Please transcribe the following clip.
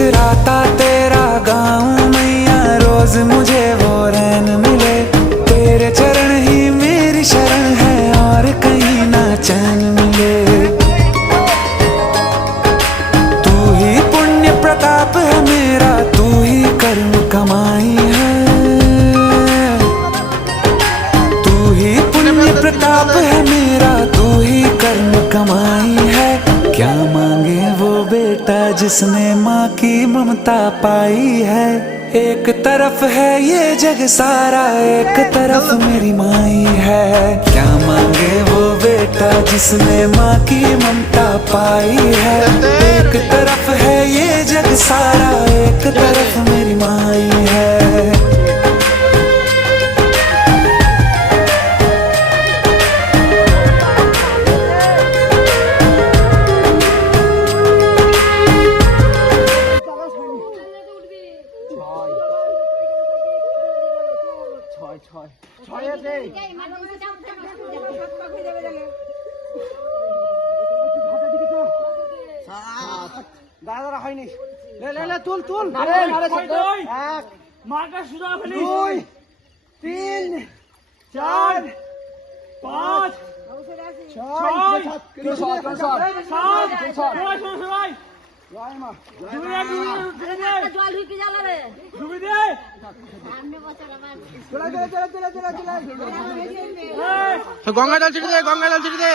जगराता तेरा गाऊं मैया, रोज मुझे वो रैन मिले। तेरे चरण ही मेरी शरण है, और कहीं ना चैन मिले। तू ही पुण्य प्रताप है मेरा, तू ही कर्म कमाई है। तू ही पुण्य प्रताप है मेरा, तू ही कर्म कमाई है। क्या मांगे वो बेटा जिसने माँ की ममता पाई है। एक तरफ है ये जग सारा, एक तरफ मेरी माई है। क्या मांगे वो बेटा जिसने माँ की ममता पाई है। एक तरफ है ये जग सारा, एक तरफ मेरी माई है। দাদা হয়নি, তুল তুল। 1 মার্কা সুদা ফেলি, 2 3 4 5 গঙ্গা জল ছিটে দে, গঙ্গা জল ছিটে দে।